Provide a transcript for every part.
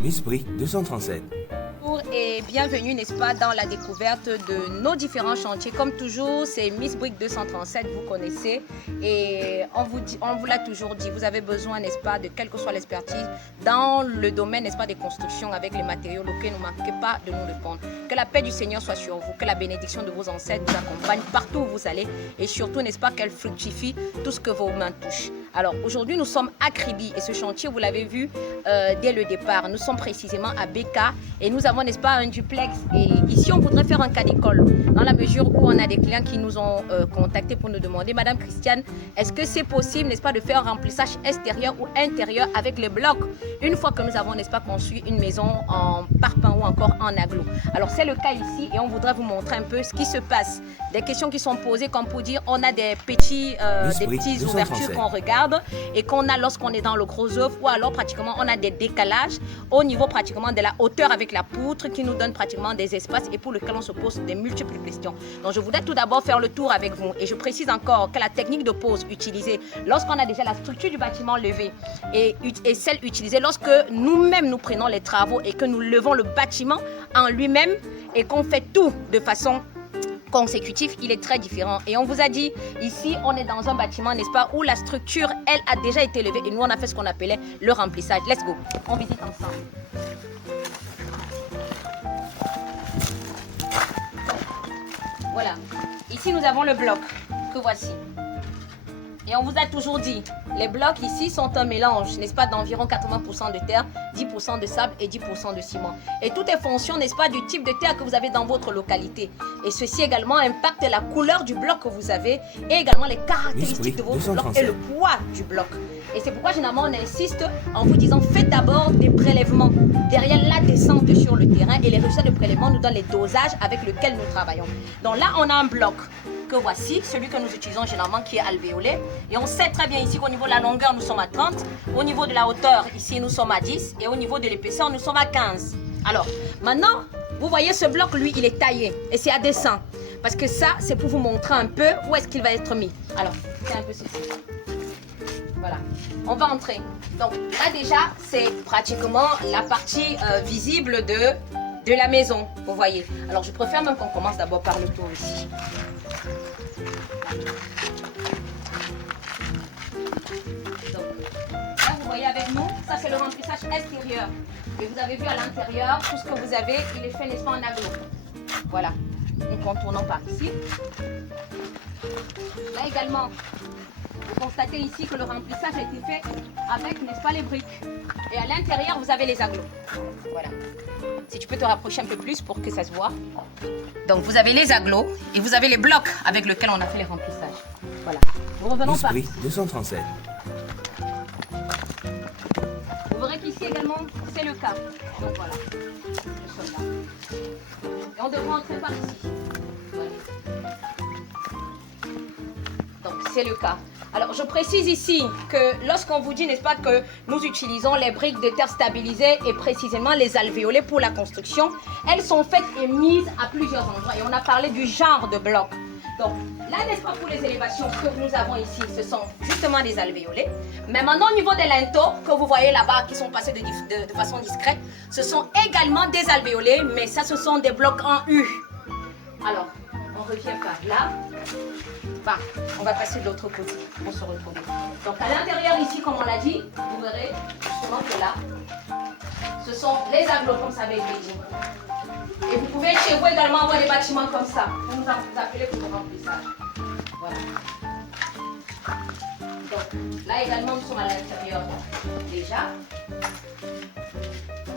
Miss Brick 237. Bonjour et bienvenue, n'est-ce pas, dans la découverte de nos différents chantiers. Comme toujours, c'est Miss Brick 237, vous connaissez. Et on vous l'a toujours dit, vous avez besoin, n'est-ce pas, de quelle que soit l'expertise dans le domaine, n'est-ce pas, des constructions avec les matériaux locaux. Ne manquez pas de nous répondre. Que la paix du Seigneur soit sur vous, que la bénédiction de vos ancêtres vous accompagne partout où vous allez. Et surtout, n'est-ce pas, qu'elle fructifie tout ce que vos mains touchent. Alors aujourd'hui, nous sommes à Kribi et ce chantier, vous l'avez vu dès le départ. Nous sommes précisément à Beka et nous avons, n'est-ce pas, un duplex. Et ici, on voudrait faire un cas d'école dans la mesure où on a des clients qui nous ont contactés pour nous demander, Madame Christiane, est-ce que c'est possible, n'est-ce pas, de faire un remplissage extérieur ou intérieur avec les blocs une fois que nous avons, n'est-ce pas, construit une maison en parpaing ou encore en aglo. Alors c'est le cas ici et on voudrait vous montrer un peu ce qui se passe. Des questions qui sont posées comme pour dire, on a des petites ouvertures qu'on regarde et qu'on a lorsqu'on est dans le gros œuvre, ou alors pratiquement on a des décalages au niveau pratiquement de la hauteur avec la poutre qui nous donne pratiquement des espaces et pour lesquels on se pose des multiples questions. Donc je voudrais tout d'abord faire le tour avec vous et je précise encore que la technique de pose utilisée lorsqu'on a déjà la structure du bâtiment levée et celle utilisée lorsque nous-mêmes nous prenons les travaux et que nous levons le bâtiment en lui-même et qu'on fait tout de façon consécutif, il est très différent. Et on vous a dit, ici, on est dans un bâtiment, n'est-ce pas, où la structure, elle, a déjà été levée. Et nous, on a fait ce qu'on appelait le remplissage. Let's go. On visite ensemble. Voilà. Ici, nous avons le bloc que voici. Et on vous a toujours dit, les blocs ici sont un mélange, n'est-ce pas, d'environ 80% de terre, 10% de sable et 10% de ciment. Et tout est fonction, n'est-ce pas, du type de terre que vous avez dans votre localité. Et ceci également impacte la couleur du bloc que vous avez et également les caractéristiques de votre bloc et le poids du bloc. Et c'est pourquoi généralement on insiste en vous disant, faites d'abord des prélèvements derrière la descente sur le terrain et les résultats de prélèvement nous donnent les dosages avec lesquels nous travaillons. Donc là, on a un bloc que voici, celui que nous utilisons généralement qui est alvéolé. Et on sait très bien ici qu'au niveau de la longueur, nous sommes à 30. Au niveau de la hauteur, ici, nous sommes à 10. Et au niveau de l'épaisseur, nous sommes à 15. Alors, maintenant, vous voyez ce bloc, lui, il est taillé. Et c'est à dessin. Parce que ça, c'est pour vous montrer un peu où est-ce qu'il va être mis. Alors, c'est un peu ceci. Voilà. On va entrer. Donc, là, déjà, c'est pratiquement la partie visible de la maison. Vous voyez. Alors, je préfère même qu'on commence d'abord par le tour ici. Donc, là vous voyez avec nous, ça c'est le remplissage extérieur. Et vous avez vu à l'intérieur, tout ce que vous avez, il est fait, n'est-ce pas, en aglo. Voilà, nous contournons par ici. Là également, vous constatez ici que le remplissage a été fait avec, n'est-ce pas, les briques. Et à l'intérieur, vous avez les aglos. Voilà. Si tu peux te rapprocher un peu plus pour que ça se voit. Donc vous avez les aglos et vous avez les blocs avec lesquels on a fait les remplissages. Voilà. Nous revenons par ici. 237. Vous verrez qu'ici également, c'est le cas. Donc voilà, le soldat. Et on devrait entrer par ici. Voilà. Donc c'est le cas. Alors, je précise ici que lorsqu'on vous dit, n'est-ce pas, que nous utilisons les briques de terre stabilisées et précisément les alvéolés pour la construction, elles sont faites et mises à plusieurs endroits. Et on a parlé du genre de bloc. Donc, là, n'est-ce pas, pour les élévations que nous avons ici, ce sont justement des alvéolés. Mais maintenant, au niveau des linteaux que vous voyez là-bas qui sont passés de façon discrète, ce sont également des alvéolés, mais ça, ce sont des blocs en U. Alors, on revient par là. Bah, on va passer de l'autre côté pour se retrouver. Donc à l'intérieur ici, comme on l'a dit, vous verrez justement que là, ce sont les aglos comme ça avait été dit. Et vous pouvez chez vous également avoir des bâtiments comme ça. Vous appelez pour le remplissage. Voilà. Donc là également, nous sommes à l'intérieur déjà.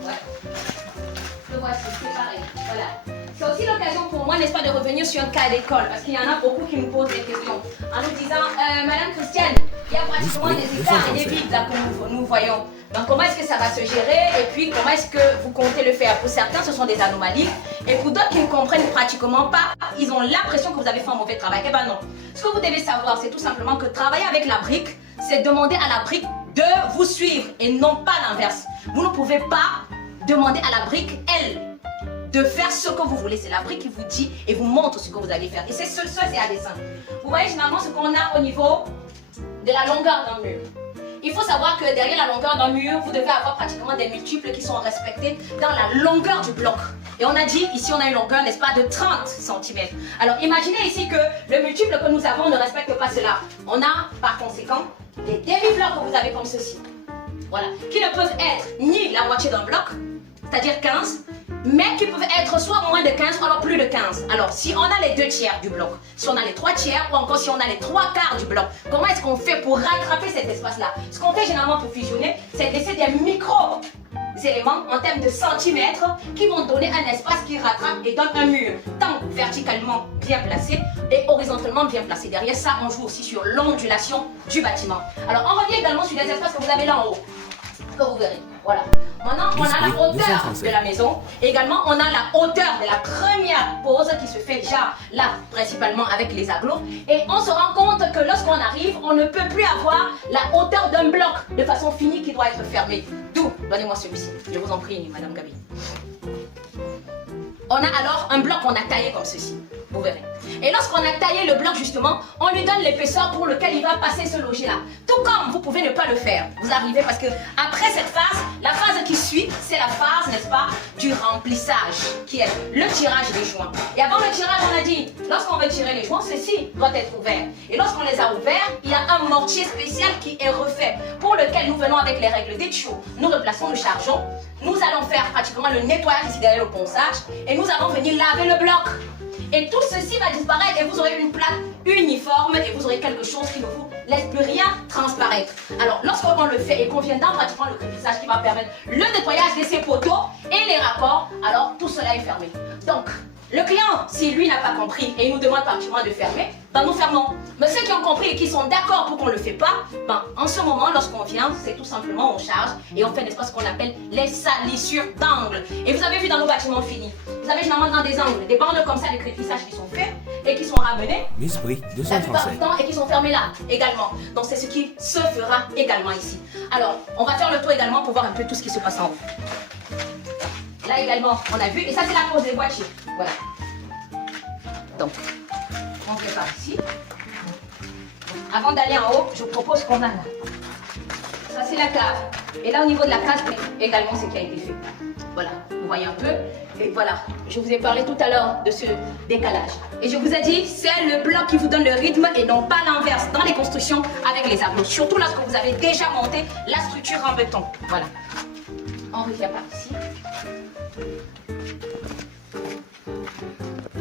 Ouais. Le voici, c'est pareil. Voilà. C'est aussi l'occasion pour moi, n'est-ce pas, de revenir sur un cas d'école, parce qu'il y en a beaucoup qui nous posent des questions, en nous disant, Madame Christiane, il y a pratiquement des écarts et des vides là que nous voyons. Donc comment est-ce que ça va se gérer et puis comment est-ce que vous comptez le faire? Pour certains, ce sont des anomalies, et pour d'autres qui ne comprennent pratiquement pas, ils ont l'impression que vous avez fait un mauvais travail. Eh ben non. Ce que vous devez savoir, c'est tout simplement que travailler avec la brique, c'est demander à la brique de vous suivre et non pas l'inverse. Vous ne pouvez pas demander à la brique, elle, de faire ce que vous voulez. C'est la brique qui vous dit et vous montre ce que vous allez faire. Et c'est c'est à dessin. Vous voyez généralement ce qu'on a au niveau de la longueur d'un mur. il faut savoir que derrière la longueur d'un mur, vous devez avoir pratiquement des multiples qui sont respectés dans la longueur du bloc. Et on a dit, ici on a une longueur, n'est-ce pas, de 30 cm. Alors imaginez ici que le multiple que nous avons ne respecte pas cela. On a par conséquent des demi-blocs que vous avez comme ceci. Voilà, qui ne peuvent être ni la moitié d'un bloc, c'est-à-dire 15, mais qui peuvent être soit moins de 15 ou alors plus de 15. Alors, si on a les 2 tiers du bloc, si on a les 3 tiers ou encore si on a les 3 quarts du bloc, comment est-ce qu'on fait pour rattraper cet espace-là? Ce qu'on fait généralement pour fusionner, c'est de laisser des micro-éléments en termes de centimètres qui vont donner un espace qui rattrape et donne un mur, tant verticalement bien placé et horizontalement bien placé. Derrière ça, on joue aussi sur l'ondulation du bâtiment. Alors, on revient également sur les espaces que vous avez là en haut, que vous verrez. Voilà. Maintenant, on a la hauteur de la maison. Également, on a la hauteur de la première pose qui se fait déjà là, principalement avec les agglos. Et on se rend compte que lorsqu'on arrive, on ne peut plus avoir la hauteur d'un bloc de façon finie qui doit être fermé. D'où, donnez-moi celui-ci. Je vous en prie, Madame Gabi. On a alors un bloc qu'on a taillé comme ceci. Vous verrez. Et lorsqu'on a taillé le bloc justement, on lui donne l'épaisseur pour lequel il va passer ce logis là. Tout comme vous pouvez ne pas le faire. Vous arrivez parce que après cette phase, la phase qui suit, c'est la phase, n'est-ce pas, du remplissage, qui est le tirage des joints. Et avant le tirage, on a dit, lorsqu'on veut tirer les joints, ceci doit être ouvert. Et lorsqu'on les a ouverts, il y a un mortier spécial qui est refait, pour lequel nous venons avec les règles des tuyaux. Nous replaçons, nous chargeons. Nous allons faire pratiquement le nettoyage ici derrière le ponçage et nous allons venir laver le bloc. Et tout ceci va disparaître et vous aurez une plaque uniforme et vous aurez quelque chose qui ne vous laisse plus rien transparaître. Alors, lorsqu'on le fait et qu'on vient dans pratiquement le crépissage qui va permettre le nettoyage de ces poteaux et les raccords, alors tout cela est fermé. Donc, le client, si lui n'a pas compris et il nous demande pratiquement de fermer, ben nous fermons. Mais ceux qui ont compris et qui sont d'accord pour qu'on ne le fait pas, ben en ce moment, lorsqu'on vient, c'est tout simplement on charge et on fait n'est-ce pas ce qu'on appelle les salissures d'angle. Et vous avez vu dans nos bâtiments finis, vous avez généralement dans des angles, des bandes comme ça de crépissage qui sont faits et qui sont ramenés Miss Brick la plupart 237. du temps et qui sont fermés là également. Donc c'est ce qui se fera également ici. Alors, on va faire le tour également pour voir un peu tout ce qui se passe en haut. Là également, on a vu, et ça c'est la pose des boîtiers. Voilà. Donc, on prépare ici. Avant d'aller en haut, je vous propose qu'on a là. Ça c'est la cave. Et là au niveau de la cave, également ce qui a été fait. Voilà, vous voyez un peu. Et voilà, je vous ai parlé tout à l'heure de ce décalage. Et je vous ai dit, c'est le bloc qui vous donne le rythme et non pas l'inverse dans les constructions avec les agglos. Surtout lorsque vous avez déjà monté la structure en béton. Voilà. On revient par ici.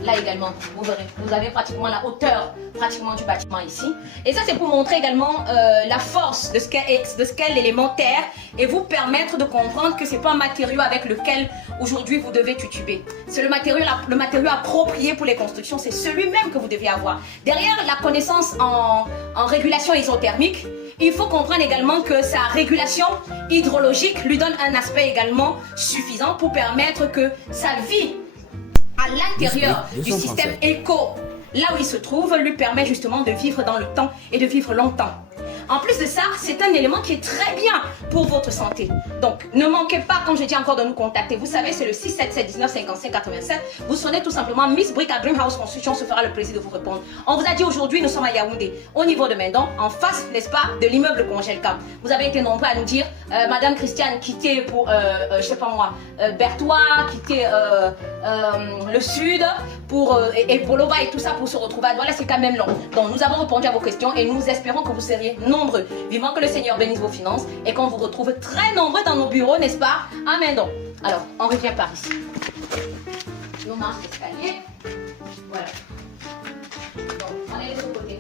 Là également, vous verrez, vous avez pratiquement la hauteur pratiquement du bâtiment ici. Et ça, c'est pour montrer également la force de ce qu'est l'élément terre et vous permettre de comprendre que ce n'est pas un matériau avec lequel aujourd'hui vous devez tutuber. C'est le matériau approprié pour les constructions, c'est celui-même que vous devez avoir. Derrière la connaissance en régulation isothermique, il faut comprendre également que sa régulation hydrologique lui donne un aspect également suffisant pour permettre que sa vie à l'intérieur du système éco, là où il se trouve, lui permet justement de vivre dans le temps et de vivre longtemps. En plus de ça, c'est un élément qui est très bien pour votre santé. Donc, ne manquez pas, comme je dis encore, de nous contacter. Vous savez, c'est le 677 19 55 87. Vous sonnez tout simplement Miss Brick à Dream House Construction, se fera le plaisir de vous répondre. On vous a dit aujourd'hui, nous sommes à Yaoundé, au niveau de Mendon, en face, n'est-ce pas, de l'immeuble Congelcam. Vous avez été nombreux à nous dire, Madame Christiane, quittez pour, je sais pas moi, Berthois, quittez le sud, et pour Loba et tout ça pour se retrouver à Douala, c'est quand même long. Donc, nous avons répondu à vos questions et nous espérons que vous seriez nombreux. Vivement que le Seigneur bénisse vos finances et qu'on vous retrouve très nombreux dans nos bureaux, n'est-ce pas, à Mendon. Alors, on revient par ici. On marche l'escalier. Voilà. Donc, on est de ce côté.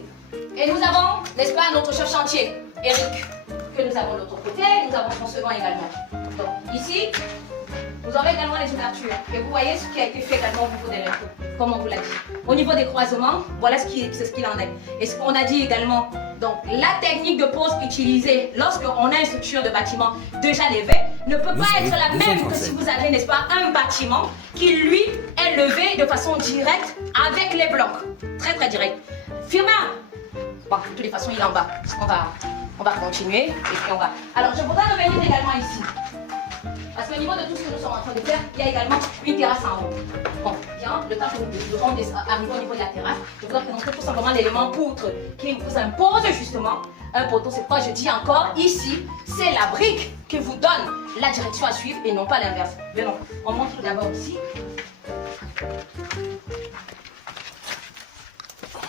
Et nous avons, n'est-ce pas, notre chef chantier, Eric, que nous avons de l'autre côté. Nous avons son second également. Donc, ici, vous aurez également les ouvertures. Et vous voyez ce qui a été fait également au niveau des linteaux, comme on vous l'a dit. Au niveau des croisements, voilà ce qu'il en est. Et ce qu'on a dit également, donc la technique de pose utilisée lorsqu'on a une structure de bâtiment déjà levée ne peut pas être la même que si vous avez, n'est-ce pas, un bâtiment qui, lui, est levé de façon directe avec les blocs. Très, très direct. Firma. Bon, de toutes les façons, il est en bas. On va continuer et puis on va. Alors, je voudrais revenir également ici. Parce qu'au niveau de tout ce que nous sommes en train de faire, il y a également une terrasse en haut. Bon, bien, le temps que nous devons arriver au niveau de la terrasse, je voudrais présenter tout simplement l'élément poutre qui vous impose justement un poteau. C'est pourquoi je dis encore, ici, c'est la brique qui vous donne la direction à suivre et non pas l'inverse. Venons, on montre tout d'abord ici.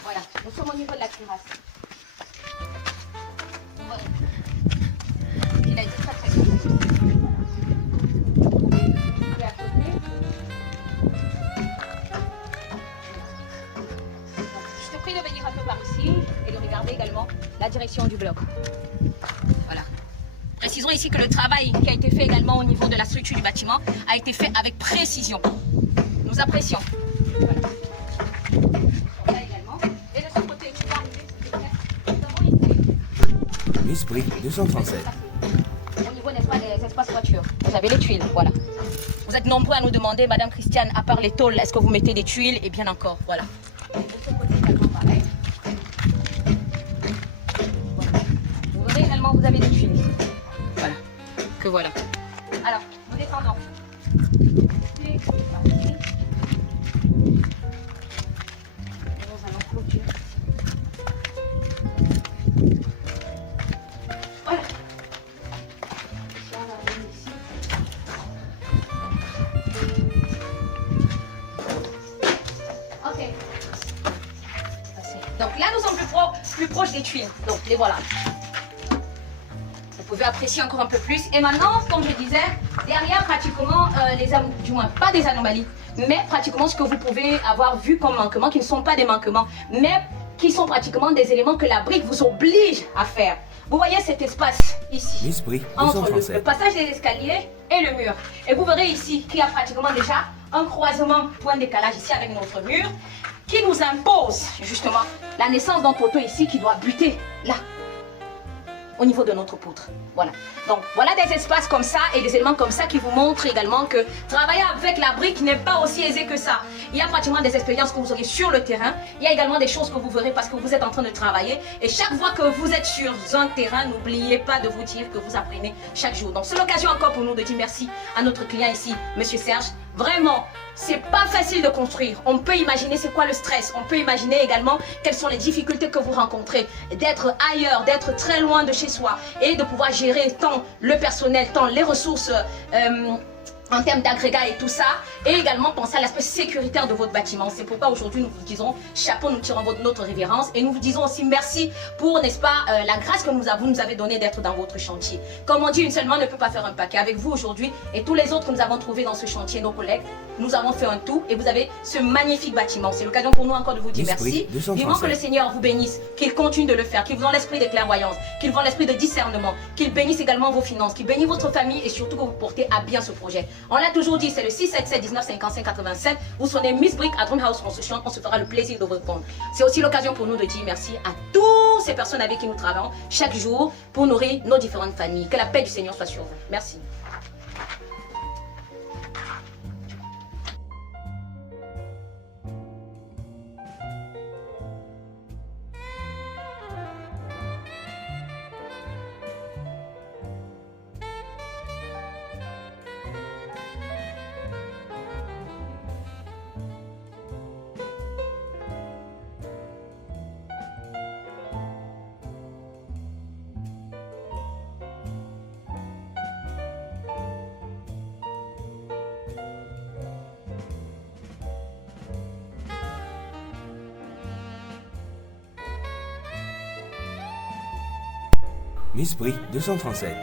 Voilà, nous sommes au niveau de la terrasse. Voilà. Il a été très très bien. Je te prie de venir un peu par ici et de regarder également la direction du bloc. Voilà. Précisons ici que le travail qui a été fait également au niveau de la structure du bâtiment a été fait avec précision. Nous apprécions. Voilà. Là également. Et de ce côté, tu vas arriver, nous avons ici. Miss Brick 237. Au niveau, n'est-ce pas, des espaces voitures. Vous avez les tuiles, voilà. Vous êtes nombreux à nous demander, Madame Christiane, à part les tôles, est-ce que vous mettez des tuiles? Et bien encore, voilà. De ce côté également, pareil. Voilà. Vous verrez également, vous avez des tuiles. Voilà. Que voilà. Alors, nous descendons. Puis, voici. Nous allons clôturer. Voilà. Ok. Donc là, nous sommes plus proches des tuiles. Donc les voilà. Vous pouvez apprécier encore un peu plus. Et maintenant, comme je disais, derrière pratiquement, du moins pas des anomalies, mais pratiquement ce que vous pouvez avoir vu comme manquements, qui ne sont pas des manquements, mais qui sont pratiquement des éléments que la brique vous oblige à faire. Vous voyez cet espace ici, Miss Brick entre le 237. passage des escaliers et le mur. Et vous verrez ici qu'il y a pratiquement déjà un croisement, point de décalage ici avec notre mur, qui nous impose justement la naissance d'un poteau ici qui doit buter là, au niveau de notre poutre. Voilà. Donc voilà des espaces comme ça et des éléments comme ça qui vous montrent également que travailler avec la brique n'est pas aussi aisé que ça. Il y a pratiquement des expériences que vous aurez sur le terrain. Il y a également des choses que vous verrez parce que vous êtes en train de travailler. Et chaque fois que vous êtes sur un terrain, n'oubliez pas de vous dire que vous apprenez chaque jour. Donc c'est l'occasion encore pour nous de dire merci à notre client ici, Monsieur Serge. Vraiment, c'est pas facile de construire. On peut imaginer c'est quoi le stress. On peut imaginer également quelles sont les difficultés que vous rencontrez. D'être ailleurs, d'être très loin de chez soi et de pouvoir gérer tant le personnel, tant les ressources en termes d'agrégats et tout ça, et également penser à l'aspect sécuritaire de votre bâtiment. C'est pourquoi aujourd'hui nous vous disons chapeau, nous tirons notre révérence et nous vous disons aussi merci pour, n'est-ce pas, la grâce que vous nous avez donnée d'être dans votre chantier. Comme on dit, une seule main ne peut pas faire un paquet. Avec vous aujourd'hui et tous les autres que nous avons trouvés dans ce chantier, nos collègues, nous avons fait un tout et vous avez ce magnifique bâtiment. C'est l'occasion pour nous encore de vous dire merci. Vivement que le Seigneur vous bénisse, qu'il continue de le faire, qu'il vous donne l'esprit de clairvoyance, qu'il vous donne l'esprit de discernement, qu'il bénisse également vos finances, qu'il bénisse votre famille et surtout que vous portez à bien ce projet. On l'a toujours dit, c'est le 677 19 55 87. Vous sonnez Miss Brick à Dream House Construction, on se fera le plaisir de vous répondre. C'est aussi l'occasion pour nous de dire merci à toutes ces personnes avec qui nous travaillons chaque jour pour nourrir nos différentes familles. Que la paix du Seigneur soit sur vous. Merci. Miss Brick 237.